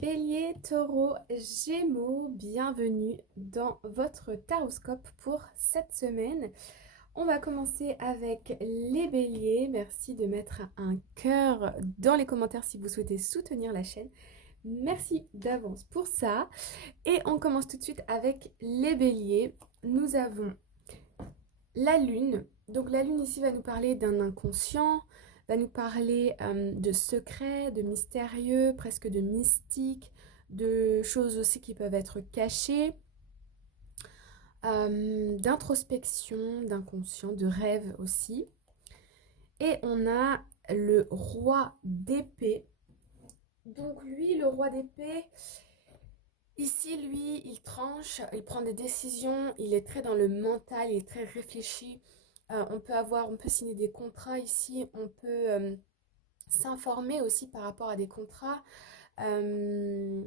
Bélier, Taureau, Gémeaux, bienvenue dans votre taroscope pour cette semaine. On va commencer avec les béliers. Merci de mettre un cœur dans les commentaires si vous souhaitez soutenir la chaîne. Merci d'avance pour ça. Et on commence tout de suite avec les béliers. Nous avons la lune. Donc la lune ici va nous parler d'un inconscient, va nous parler de secrets, de mystérieux, presque de mystique, de choses aussi qui peuvent être cachées, d'introspection, d'inconscient, de rêve aussi. Et on a le roi d'épée. Donc lui, le roi d'épée, ici, lui, il tranche, il prend des décisions, il est très dans le mental, il est très réfléchi. On peut signer des contrats ici, on peut s'informer aussi par rapport à des contrats. Euh,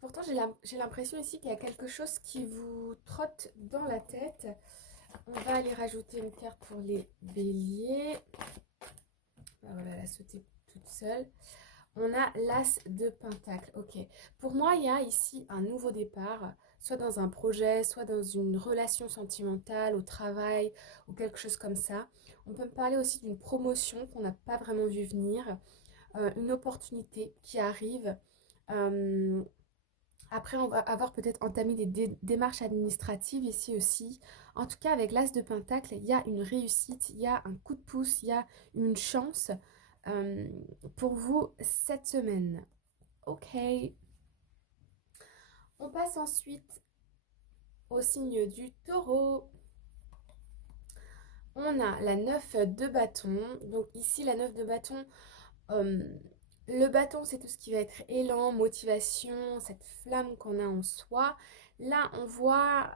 Pourtant, j'ai l'impression ici qu'il y a quelque chose qui vous trotte dans la tête. On va aller rajouter une carte pour les béliers. Voilà, elle a sauté toute seule. On a l'As de Pentacle. Ok. Pour moi, il y a ici un nouveau départ, soit dans un projet, soit dans une relation sentimentale, au travail, ou quelque chose comme ça. On peut me parler aussi d'une promotion qu'on n'a pas vraiment vu venir, une opportunité qui arrive. Euh, Après, on va avoir peut-être entamé des démarches administratives ici aussi. En tout cas, avec l'As de Pentacle, il y a une réussite, il y a un coup de pouce, il y a une chance euh, pour vous cette semaine. Ok. On passe ensuite au signe du taureau. On a la 9 de bâton. Donc ici, la 9 de bâton, euh, le bâton, c'est tout ce qui va être élan, motivation, cette flamme qu'on a en soi. Là, on voit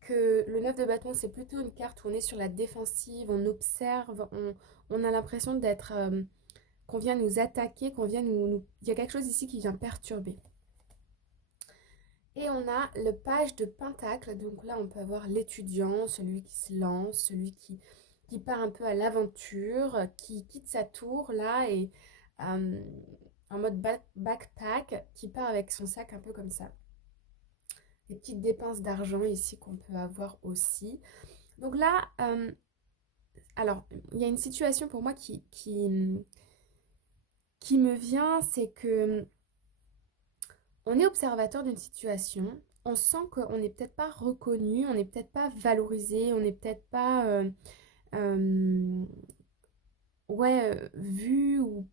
que le 9 de bâton, c'est plutôt une carte où on est sur la défensive, on observe, on a l'impression d'être, qu'on vient nous attaquer, qu'on vient Il y a quelque chose ici qui vient perturber. Et on a le page de Pentacle, donc là on peut avoir l'étudiant, celui qui se lance, qui part un peu à l'aventure, qui quitte sa tour là et euh, en mode backpack, qui part avec son sac un peu comme ça. Des petites dépenses d'argent ici qu'on peut avoir aussi. Donc là, alors il y a une situation pour moi qui me vient, c'est que on est observateur d'une situation, on sent qu'on n'est peut-être pas reconnu, on n'est peut-être pas valorisé, on n'est peut-être pas euh, ouais, vu ou